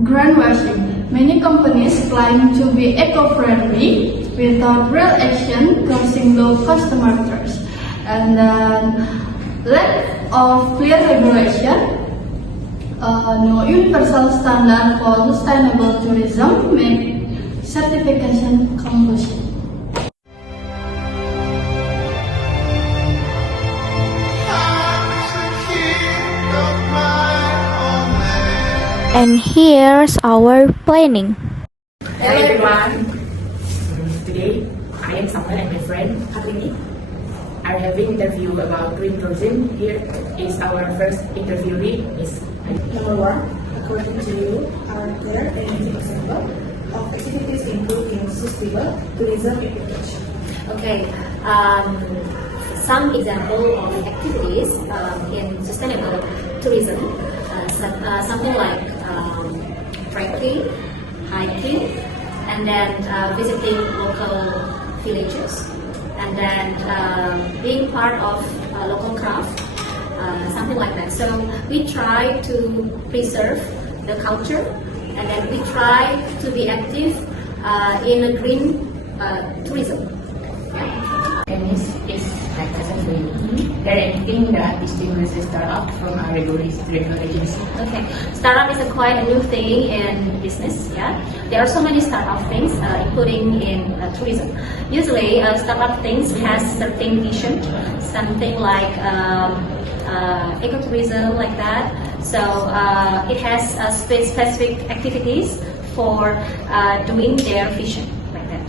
Greenwashing. Many companies claim to be eco-friendly without real action, causing low customer trust. And then lack of clear regulation. No universal standard for sustainable tourism make certification conclusion. And here's our planning. Hello everyone. Today I am Samuel and my friend Katrini are having interview about green tourism. Here is our first interviewee, Miss. Number one, according to you, are there any example of activities including sustainable tourism application? Okay, some example of activities in sustainable tourism, something like trekking, hiking, and then visiting local villages, and then being part of local craft, something like that. So we try to preserve the culture, and then we try to be active in a green tourism. And this is my cousin Lee. There anything that distinguishes startup from a regular agency? Okay, startup is quite a new thing in business. Yeah, there are so many startup things, including in tourism. Usually, startup things has certain vision, something like ecotourism, like that. So it has specific activities for doing their vision.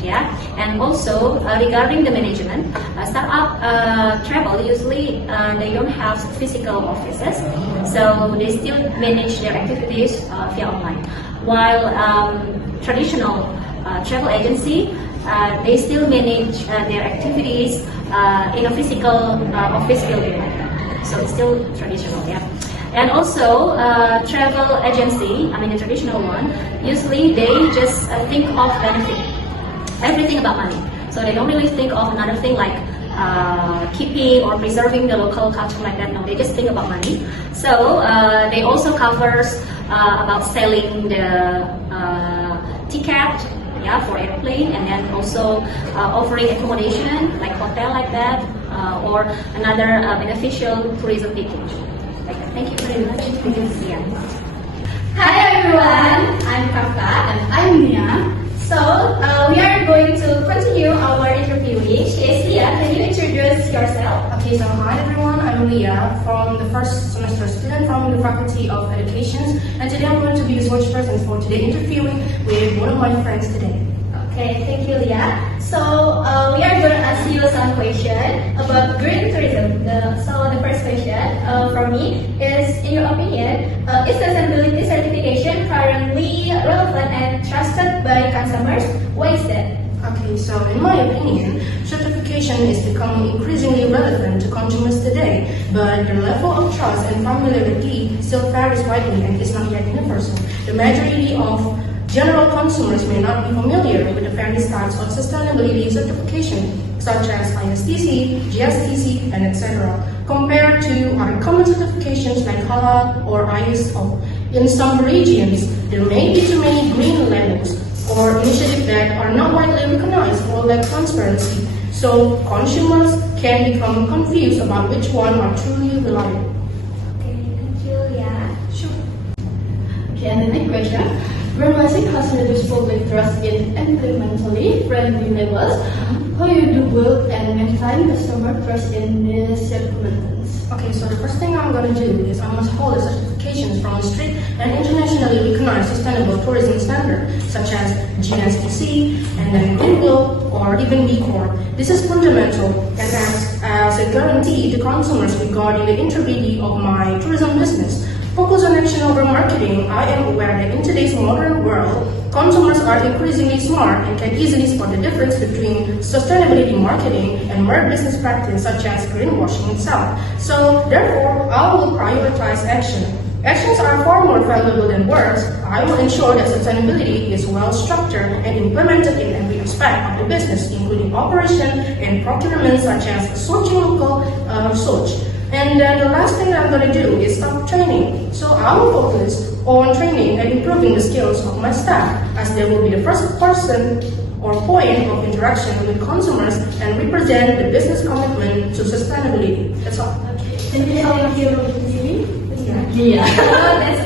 Yeah, and also regarding the management, startup travel usually they don't have physical offices, so they still manage their activities via online. While traditional travel agency, they still manage their activities in a physical office building like that. So it's still traditional, yeah. And also travel agency, I mean the traditional one, usually they just think of benefit. Everything about money. So they don't really think of another thing like keeping or preserving the local culture like that. No, they just think about money. So they also covers about selling the ticket, yeah, for airplane, and then also offering accommodation like hotel like that, or another beneficial tourism package. Like that. Thank you very much. Yeah. Hi everyone, I'm Kafka and I'm Nia. So we are going to continue our interviewing. She is Leah. Can you introduce yourself? Okay, so hi everyone, I'm Leah from the first semester student from the Faculty of Education, and today I'm going to be the switch person for today interviewing with one of my friends today. Okay, thank you, Leah. So we are going to ask you some questions about green tourism. So the first question for me is, in your opinion, is sustainability certification currently relevant and trusted by consumers? Why is that? Okay, so in my opinion, certification is becoming increasingly relevant to consumers today, but the level of trust and familiarity still varies widely and is not yet universal. The majority of general consumers may not be familiar with the various types of sustainability certification, such as ISTC, GSTC, and etc., compared to other common certifications like Halal or ISO. In some regions, there may be too many green labels or initiatives that are not widely recognized or lack transparency, so consumers can become confused about which one are truly reliable. Okay, thank you, yeah. Sure. Okay, and the next question. Greenwashing has reduced public trust in environmentally friendly labels. How you do build and maintain customer trust in these circumstances? Okay, so the first thing I'm going to do is I must hold the certifications from a strict and internationally recognized sustainable tourism standard, such as GSTC and then Green Globe or even B Corp. This is fundamental and acts as a guarantee to consumers regarding the integrity of my tourism business. Focus on action over marketing. I am aware that in today's modern world, consumers are increasingly smart and can easily spot the difference between sustainability marketing and mere business practice such as greenwashing itself. So, therefore, I will prioritize action. Actions are far more valuable than words. I will ensure that sustainability is well structured and implemented in every aspect of the business, including operation and procurement such as sourcing local research. And then the last thing I'm going to do is staff training. So I will focus on training and improving the skills of my staff, as they will be the first person or point of interaction with consumers and represent the business commitment to sustainability. That's all. Thank you so much, Julie. Yeah. That's